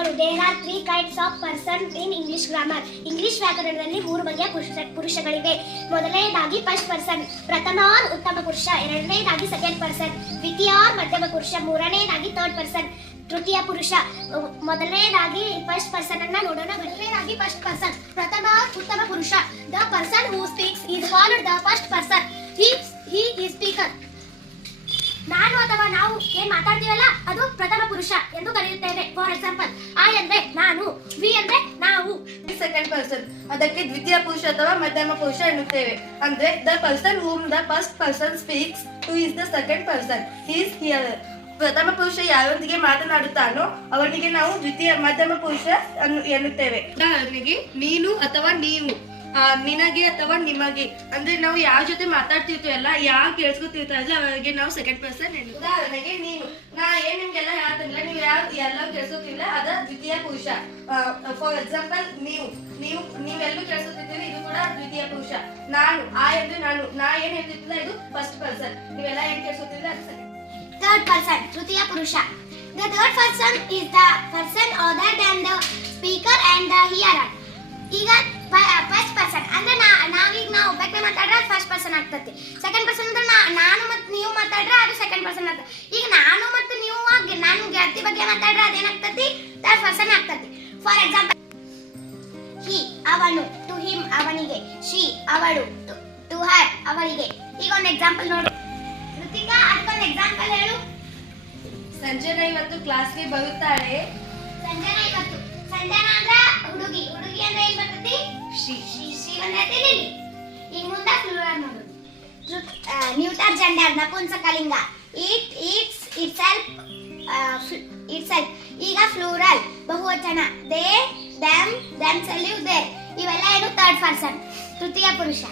ಪುರುಷಗಳು. There are 3 kinds of person in English grammar. English ವ್ಯಾಕರಣದಲ್ಲಿ 3 ಬಗೆಯ ಪುರುಷಗಳಿವೆ. ಮೊದಲನೇದಾಗಿ ಫಸ್ಟ್ ಪರ್ಸನ್, ಪ್ರಥಮ ಆರ್ ಉತ್ತಮ ಪುರುಷ. ಎರಡನೇದಾಗಿ ಸೆಕೆಂಡ್ ಪರ್ಸನ್, ದ್ವಿತೀಯ ಆರ್ ಮಧ್ಯಮ ಪುರುಷ. ಮೂರನೇದಾಗಿ ಥರ್ಡ್ ಪರ್ಸನ್, ತೃತೀಯ ಪುರುಷ. ಮೊದಲನೇದಾಗಿ ಫಸ್ಟ್ ಪರ್ಸನ್ ಅನ್ನ ನೋಡೋಣ. ಮೊದಲನೇದಾಗಿ ಫಸ್ಟ್ ಪರ್ಸನ್, ಪ್ರಥಮ ಉತ್ತಮ ಪುರುಷ. The person who speaks is called the first person. he is speaker. ನಾನು ಅಥವಾ ನಾವು ಏನ್ ಮಾತಾಡ್ತೀವಲ್ಲ ಅದು ಪ್ರಥಮ ಪುರುಷ ಎಂದು ಕರೆಯುತ್ತೇವೆ. ಫಾರ್ ಎಕ್ಸಾಂಪಲ್, ಐ ಅಂದ್ರೆ ನಾನು, ವಿ ಅಂದ್ರೆ ನಾವು. ಸೆಕೆಂಡ್ ಪರ್ಸನ್, ಅದಕ್ಕೆ ದ್ವಿತೀಯ ಪುರುಷ ಅಥವಾ ಮಧ್ಯಮ ಪುರುಷ ಎನ್ನುತ್ತೇವೆ. ಅಂದ್ರೆ the person whom the first person speaks two is the second person, is here. ಪ್ರಥಮ ಪುರುಷ ಯಾರೊಂದಿಗೆ ಮಾತನಾಡುತ್ತಾನೋ ಅವನಿಗೆ ನಾವು ದ್ವಿತೀಯ ಮಧ್ಯಮ ಪುರುಷ ಎನ್ನುತ್ತೇವೆ. ಉದಾಹರಣೆಗೆ ನೀನು ಅಥವಾ ನೀವು, ನಿನಗೆ ಅಥವಾ ನಿಮಗೆ. ಅಂದ್ರೆ ನಾವು ಯಾವ ಜೊತೆ ಮಾತಾಡ್ತಿರ್ತೀವಲ್ಲ, ಯಾರು ಕೇಳಿಸ್ಕೊತಿರ್ತಾರಲ್ಲ ಅವರಿಗೆ ನಾವು ಸೆಕೆಂಡ್ ಪರ್ಸನ್. ಉದಾಹರಣೆಗೆ ನೀನು, ನಾ ಏನ್ ನಿಮ್ಗೆಲ್ಲ ಹೇಳ್ತಿಲ್ಲ, ನೀವು ಯಾವ ಎಲ್ಲ ಕೇಳಿಸ್ಕೊತಿಲ್ಲ, ಅದ ದ್ವಿತೀಯ ಪುರುಷ. ಫಾರ್ ಎಕ್ಸಾಂಪಲ್, ನೀವೆಲ್ಲೂ ಕೇಳಿಸ್ಕೊತಿರ್ತೀವಿ, ಇದು ಕೂಡ ದ್ವಿತೀಯ ಪುರುಷ. ನಾನು, ಅಂದ್ರೆ ನಾನು, ನಾ ಏನ್ ಹೇಳ್ತಿರ್ತಿಲ್ಲ, ಇದು ಫಸ್ಟ್ ಪರ್ಸನ್. ನೀವೆಲ್ಲ ಏನ್ ಕೇಳಿಸ್ಕೊತಿಲ್ಲ, ಅದು ಸೆಕೆಂಡ್. ಥರ್ಡ್ ಪರ್ಸನ್, ತೃತೀಯ ಪುರುಷ. The third person is the person other than the speaker and the hearer. ಈಗ ಫಸ್ಟ್ ಪರ್ಸನ್ ಅಂದ್ರೆ ನಾವೀಗ ನಾವು ಒಬ್ಬಕ್ಕೆ ಮಾತಾಡ್ರೆ ಅದು ಫಸ್ಟ್ ಪರ್ಸನ್ ಆಗ್ತತಿ. ಸೆಕೆಂಡ್ ಪರ್ಸನ್ ಅಂದ್ರೆ ನಾನು ಮತ್ತು ನೀವು ಮಾತಾಡ್ರೆ ಅದು ಸೆಕೆಂಡ್ ಪರ್ಸನ್ ಆಗ್ತದೆ. ಈಗ ನಾನು ಮತ್ತು ನೀವು ನಾನು ಗೆಳತಿ ಬಗ್ಗೆ ಮಾತಾಡ್ರೆ ಅದೇನಾಗ್ತತಿ, ಥರ್ಡ್ ಪರ್ಸನ್ ಆಗ್ತತಿ. ಫಾರ್ ಎಕ್ಸಾಂಪಲ್, ಹಿ ಅವನು, ಟು ಹಿಮ್ ಅವನಿಗೆ, ಶಿ ಅವಳು, ಟು ಹರ್ ಅವಳಿಗೆ. ಈಗ ಒಂದು ಎಕ್ಸಾಂಪಲ್ ನೋಡು. ಋತಿಕಾ, ಅದಕ್ಕೊಂದು ಎಕ್ಸಾಂಪಲ್ ಹೇಳು. ಸಂಜನಾ ಇವತ್ತು ಕ್ಲಾಸ್ಗೆ ಬರುತ್ತಾಳೆ. ಸಂಜನಾ ಇವತ್ತು, ಸಂಜನಾ ಅಂದ್ರೆ ಹುಡುಗಿ, ಹುಡುಗಿ ಅಂದ್ರೆ ಏನ್ ಬರ್ತೈತಿ, ಶ್ರೀ ಬಂದೈತಿ ಇಲ್ಲಿ. ಈಗ ಮುಂದೆ ಫ್ಲೂರಲ್ ನೋಡು. ನ್ಯೂಟರ್ ಜೆಂಡರ್ ನಪುಂಸಕಲಿಂಗ. Its itself. ಈಗ ಫ್ಲೂರಲ್ ಬಹುವಚನ. They, them, themselves, their. ಇವೆಲ್ಲ ಏನು ಥರ್ಡ್ ಪರ್ಸನ್, ತೃತೀಯ ಪುರುಷ.